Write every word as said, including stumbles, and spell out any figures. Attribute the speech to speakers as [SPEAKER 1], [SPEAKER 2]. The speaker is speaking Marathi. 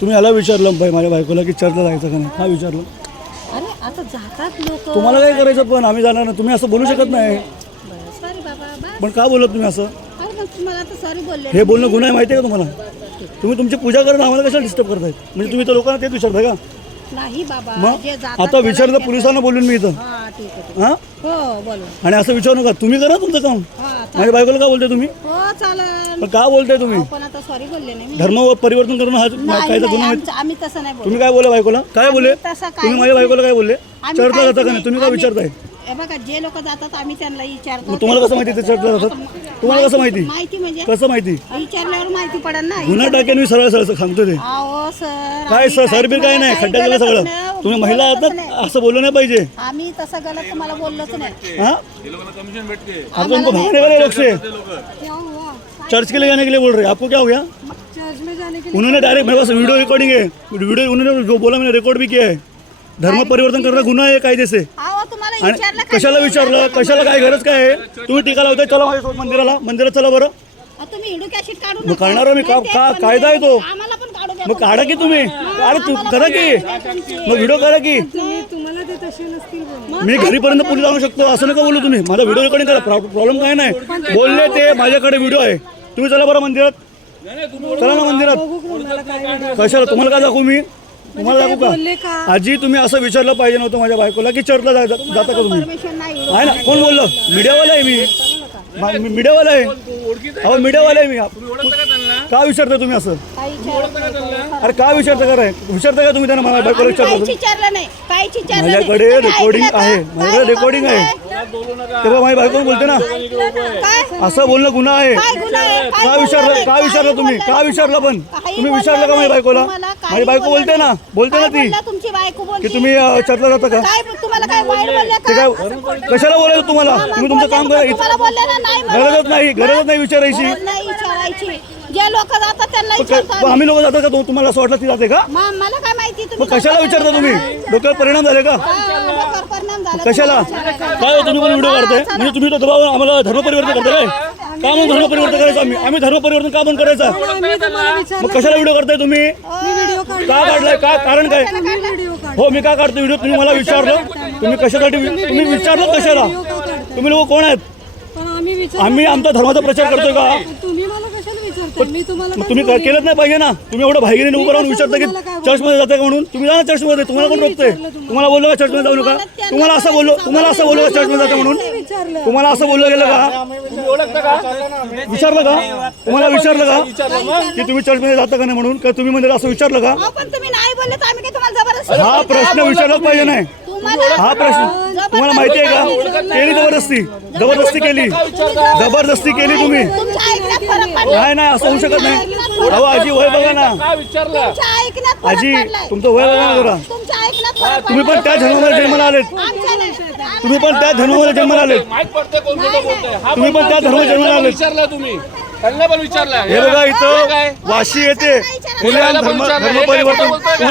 [SPEAKER 1] तुम्ही याला विचारलं बाई माझ्या बायकोला की चर्चला जायचं का नाही, हा विचारलं.
[SPEAKER 2] अरे आता जातात लोक.
[SPEAKER 1] तुम्हाला काय करायचं, पण आम्ही जाणार नाही. तुम्ही असं बोलू शकत नाही.
[SPEAKER 2] सॉरी बाबा बस.
[SPEAKER 1] पण का बोलत तुम्ही असं?
[SPEAKER 2] अरे मग तुम्हाला आता सॉरी बोलले.
[SPEAKER 1] हे बोलणं गुन्हा आहे माहिती आहे का तुम्हाला? तुम्ही तुमची पूजा करणं आम्हाला कशाला डिस्टर्ब करतायत? म्हणजे तुम्ही तर लोकांना तेच विचारताय का?
[SPEAKER 2] नाही बाबा.
[SPEAKER 1] मग
[SPEAKER 2] जे जातात
[SPEAKER 1] आता विचारलं पोलिसांना बोलून मी इथं.
[SPEAKER 2] हां ठीक आहे ठीक
[SPEAKER 1] हां
[SPEAKER 2] आहे. हो बोलू.
[SPEAKER 1] आणि असं विचारू नका. तुम्ही करा तुमचं काम.
[SPEAKER 2] हां
[SPEAKER 1] माझ्या बायकोला का बोलताय तुम्ही?
[SPEAKER 2] हो चालेल.
[SPEAKER 1] पण का बोलताय तुम्ही?
[SPEAKER 2] पण आता सॉरी बोलले नाही मी.
[SPEAKER 1] धर्म परिवर्तन करणं हा
[SPEAKER 2] नाही,
[SPEAKER 1] कायदा
[SPEAKER 2] नाही,
[SPEAKER 1] गुन्हा आहे.
[SPEAKER 2] आमचं- आम्ही तसं नाही बोलू.
[SPEAKER 1] तुम्ही काय बोला बायकोला? काय बोलले
[SPEAKER 2] तसं काय
[SPEAKER 1] तुम्ही? माझ्या बायकोला काय बोलले?
[SPEAKER 2] आम्ही
[SPEAKER 1] चर्चला
[SPEAKER 2] काहीच
[SPEAKER 1] जाता का नाही? तुम्ही काय
[SPEAKER 2] आम्ही-
[SPEAKER 1] विचारताय?
[SPEAKER 2] हे बघा जे लोक जातात आम्ही त्यांना विचारतो.
[SPEAKER 1] मग तुम्हाला कसं माहिती ते चर्चला जातात? तुम्हाला कसं माहिती?
[SPEAKER 2] माहिती म्हणजे
[SPEAKER 1] कसं माहिती?
[SPEAKER 2] विचारल्यावर माहिती पडेल ना.
[SPEAKER 1] गुन्हा टाकेन मी सरळ सरळ सांगतो ते.
[SPEAKER 2] अहो सर
[SPEAKER 1] काय सर सर बी काय नाही, खड्ड्यात गेलं सगळं. तुम्ही महिला आहात ना, असं बोललं नाही पाहिजे.
[SPEAKER 2] आम्ही तसं गलत तुम्हाला बोललोच नाही.
[SPEAKER 1] हाँ आप तो उनको भगाने वाले लोग से चर्च के लिए जाने के लिए बोल रहे हैं. आपको क्या हो गया?
[SPEAKER 2] चर्च में जाने के
[SPEAKER 1] उन्होंने डायरेक्ट मेरे पास वीडियो रिकॉर्डिंग है. वीडियो उन्होंने जो बोला मैंने रिकॉर्ड भी किया है. धर्म परिवर्तन करणं गुन्हा आहे कायदे से.
[SPEAKER 2] अहो तुम्हाला
[SPEAKER 1] आणि
[SPEAKER 2] विचारलं का?
[SPEAKER 1] कशाला विचारलं? कशाला काय गरज काय आहे? तुम्ही टीका लावताय. चला माझ्यासोबत मंदिराला. मंदिरात चला बरं.
[SPEAKER 2] अहो, तुम्ही हिडू कॅशिट काढू
[SPEAKER 1] मग
[SPEAKER 2] नका.
[SPEAKER 1] काढणार मी. का
[SPEAKER 2] नाही, ते
[SPEAKER 1] का-
[SPEAKER 2] पण
[SPEAKER 1] कायदा आहे तो.
[SPEAKER 2] आम्हाला पण काढू द्या.
[SPEAKER 1] मग काढा की तुम्ही. अरे तू करा की. मग व्हिडिओ करा की.
[SPEAKER 2] तुम्हाला ते तसे नसतील.
[SPEAKER 1] मी घरीपर्यंत पोलीस आणू शकतो. असं नका बोलू तुम्ही. माझा व्हिडिओ रेकॉर्डिंग करा. प्रॉब्लेम काय नाही. बोलले ते माझ्याकडे व्हिडिओ आहे. तुम्ही चला बरं मंदिरात. चला ना मंदिरात. कशाला? तुम्हाला काय दाखवू मी? तुम्हाला दाखवू का? आजी तुम्ही असं विचारलं पाहिजे नव्हतं माझ्या बायकोला की चर्चला जायचं जाता का तुम्ही?
[SPEAKER 2] परमिशन नाही.
[SPEAKER 1] आहे ना. कोण बोललं? मीडियावाला आहे मी. मी मीडियावाला आहे. अहो मीडियावाला आहे मी. का विचारताय तुम्ही असं?
[SPEAKER 2] काही विचारलं
[SPEAKER 1] अरे का विचारता का? विचारता का तुम्ही त्यांना माझ्या बायकोला
[SPEAKER 2] काहीच
[SPEAKER 1] विचारता?
[SPEAKER 2] विचारलं नाही. काहीच विचारलं नाही.
[SPEAKER 1] माझ्याकडे
[SPEAKER 2] तुम्ही
[SPEAKER 1] रेकॉर्डिंग
[SPEAKER 2] ऐकलं का?
[SPEAKER 1] आहे. माझ्याकडे
[SPEAKER 2] काय
[SPEAKER 1] रेकॉर्डिंग आहे.
[SPEAKER 2] काय?
[SPEAKER 1] तेव्हा माझी बायको बोलते ना
[SPEAKER 2] काय?
[SPEAKER 1] असं बोलणं गुन्हा आहे.
[SPEAKER 2] काय गुन्हा आहे? काय
[SPEAKER 1] का विचारलं?
[SPEAKER 2] बोललं
[SPEAKER 1] का
[SPEAKER 2] नाही?
[SPEAKER 1] विचारलं तुम्ही?
[SPEAKER 2] काही
[SPEAKER 1] का विचारलं पण?
[SPEAKER 2] काही
[SPEAKER 1] तुम्ही
[SPEAKER 2] बोललं
[SPEAKER 1] विचारलं का माझ्या
[SPEAKER 2] नाही.
[SPEAKER 1] बायकोला?
[SPEAKER 2] तुम्हाला काही
[SPEAKER 1] माझी बायको
[SPEAKER 2] बोललं
[SPEAKER 1] बोलते ना.
[SPEAKER 2] नाही.
[SPEAKER 1] बोलते ना
[SPEAKER 2] काय
[SPEAKER 1] ती
[SPEAKER 2] बोलला तुमची बायको बोलते?
[SPEAKER 1] की तुम्ही अ, चर्चला जाता का?
[SPEAKER 2] काय तुम्हाला काय वाईट बोलले
[SPEAKER 1] ते
[SPEAKER 2] का?
[SPEAKER 1] काय कशाला बोलायचं तुम्हाला? तुम्ही तुमचं काम करा.
[SPEAKER 2] तुम्हाला बोलले ना नाही म्हणून.
[SPEAKER 1] गरजच नाही. गरजच नाही विचारायची.
[SPEAKER 2] गरज नाही विचारायची. जे लोक जातात त्यांना
[SPEAKER 1] मग
[SPEAKER 2] विचारतो
[SPEAKER 1] काय- मग आम्ही लोक जातो का? तो- तुम्हाला असं वाटलं ती जाते का?
[SPEAKER 2] मग मला काय माहिती
[SPEAKER 1] मग
[SPEAKER 2] तुम्ही
[SPEAKER 1] कशाला विचारता तुम्ही? डोक्यावर परिणाम झाले का?
[SPEAKER 2] हा, डोक्यावर परिणाम झाला.
[SPEAKER 1] कशाला? काय हो तुम्ही पण व्हिडिओ काढताय? म्हणजे तुम्ही तो दबाव आम्हाला धर्म परिवर्तन करताय काय? का मग धर्म परिवर्तन करायचं आम्ही? आम्ही धर्म परिवर्तन का पण करायचं? मग कशाला व्हिडिओ करताय तुम्ही? का काढलाय? का कारण काय? हो मी का काढतो व्हिडिओ? तुम्ही मला विचारलं. तुम्ही कशासाठी? तुम्ही विचारलं कशाला? तुम्ही लोक कोण आहेत? आम्ही आमचा धर्माचा प्रचार करतोय का?
[SPEAKER 3] तुम्ही मला कशाला विचारताय? मी तुम्हाला
[SPEAKER 1] मग तुम्ही केलंच नाही पाहिजे ना. तुम्ही एवढं भाईगिरीने उभं राहून विचारता की चर्चमध्ये जाता का म्हणून. तुम्ही जा ना चर्चमध्ये. तुम्हाला कोण रोखतंय? तुम्हाला बोललो का चर्चमध्ये जाऊ नका? तुम्हाला असं बोललो तुम्हाला असं बोललो का चर्चमध्ये जाता म्हणून?
[SPEAKER 3] विचारलं
[SPEAKER 1] तुम्हाला असं बोललं गेलं का? विचारलं का? तुम्हाला विचारलं का की तुम्ही चर्चमध्ये जाता का नाही म्हणून? का तुम्ही म्हणजे असं विचारलं का?
[SPEAKER 2] अहो, पण तुम्ही नाही बोलले तर आम्ही काय तुम्हाला जबरदस्ती
[SPEAKER 1] हा प्रश्न विचारलाच पाहिजे नाही.
[SPEAKER 2] तुम्हाला
[SPEAKER 1] हा प्रश्न तुम्हाला माहिती आहे का? केली जबरदस्ती. जबरदस्ती केली. जबरदस्ती केली तुम्ही.
[SPEAKER 2] तुमच्या ऐकण्यात फरक पडला.
[SPEAKER 1] नाही नाही असं होऊ शकत नाही. अहो आजी वय बघा ना.
[SPEAKER 2] तुमच्या ऐकण्यात फरक
[SPEAKER 1] आजी
[SPEAKER 2] पडलाय.
[SPEAKER 1] तुमचं वय बघा ना जरा.
[SPEAKER 2] तुमच्या ऐकण्यात फरक
[SPEAKER 1] तुम्ही पण त्या धर्मामध्ये जन्माला आलेत.
[SPEAKER 2] आमच्या नाही.
[SPEAKER 1] तुम्ही पण त्या धर्मामध्ये जन्माला आलेत. तुम्ही पण त्या धर्मामध्ये जन्माला आलेत.
[SPEAKER 4] विचारला तुम्ही त्यांना पण विचारला
[SPEAKER 1] हे बघा इथं वाशी येते. पुण्यात धर्म धर्म परिवर्तन